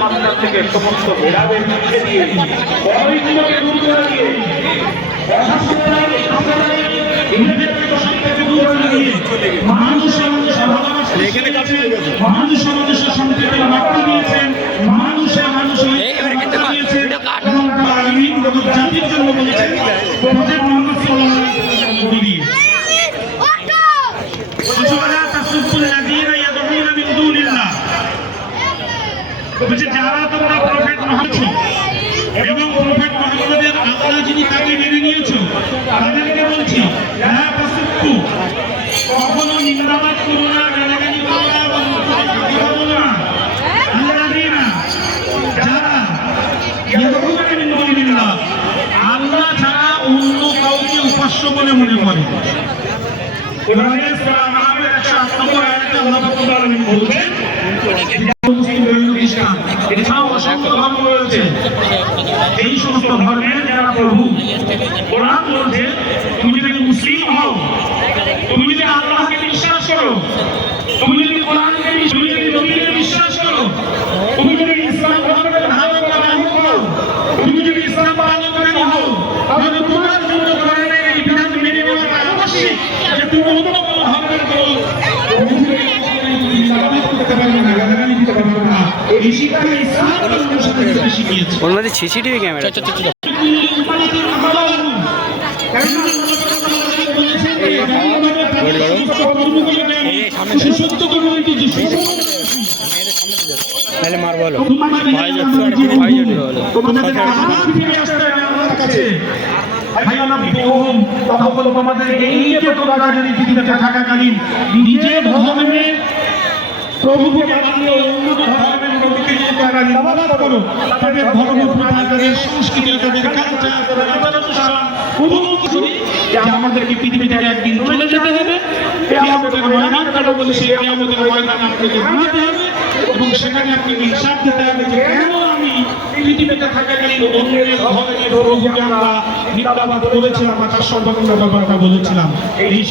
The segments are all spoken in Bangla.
মাত্রা থেকে সমস্ত ভেদাভেদ মুছে দিয়ে বড়ইগুলোকে দূর করে দিয়ে মানুষ মানুষের দিয়েছেন মানুষে এবং জাতির জন্য বলেছেন মোহাম্মদ অন্য কাউকে উপাস্য বলে মনে করে। কোরআনের সূরা আনআমের 108 আয়াতে আল্লাহ রাব্বুল আলামিন বলছেন মুসলিম রইল ইসলাম এছাড়াও অসংখ্য এই সমস্ত ধর্মের যারা প্রভু ওরা বলছে তুমি যদি মুসলিম হও, তুমি যদি আল্লাহকে বিশ্বাস করো তুমি যদি কোরআনকে বিশ- তুমি যদি নবীকে বিশ্বাস করো তুমি যদি ইসলাম ধর্মের ধারণ পালন করো তুমি যদি ইসলাম পালনকারী হও তাহলে তোমার জন্য কোরআনের এই বিধান মেনে নেওয়াটা আবশ্যক যে তুমি অন্য কোনো ধর্মের কোনো করতে পারবে না গালাগালি দিতে ওর মধ্যে সিসিটিভি ক্যামেরা নিজে প্রভুকে অন্য প্রভুকে নিয়ে তারা নিন্দাবাদ করো তাদের ধর্ম তাদের সংস্কৃতি, তাদের কালচার আমাদেরকে পৃথিবী থেকে একদিন চলে যেতে হবে। এবং সেখানে আপনাকে আমি পৃথিবীতে থাকাকালীন অন্যের ধর্মের প্রভুকে আমরা নিন্দাবাদ করেছিলাম বা তার বলেছিলাম, এই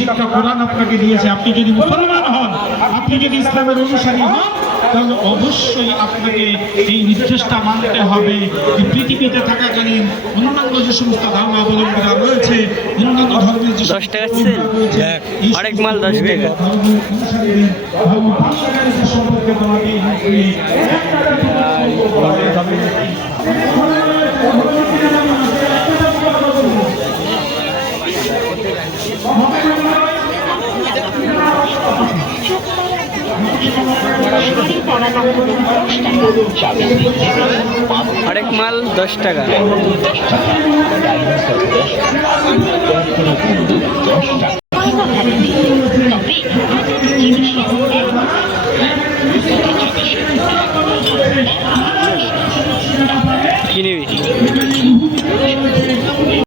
আপনাকে দিয়েছে। আপনি যদি মুসলমান হন, আপনি যদি ইসলামের অনুসারী হন তাহলে অবশ্যই আপনাকে এই নির্দেশটা মানতে হবে যে পৃথিবীতে থাকাকালীন অন্যান্য যে সমস্ত ধর্ম অবলম্বীরা রয়েছে অন্যান্য ধর্মের যে দশ টাকার অনেক মাল দশ টাকা। ধর্ম অনুসারীদের ধর্ম সম্পর্কে তোমাকে এই একটা হরেক মাল দশ টাকা। কি নিবি?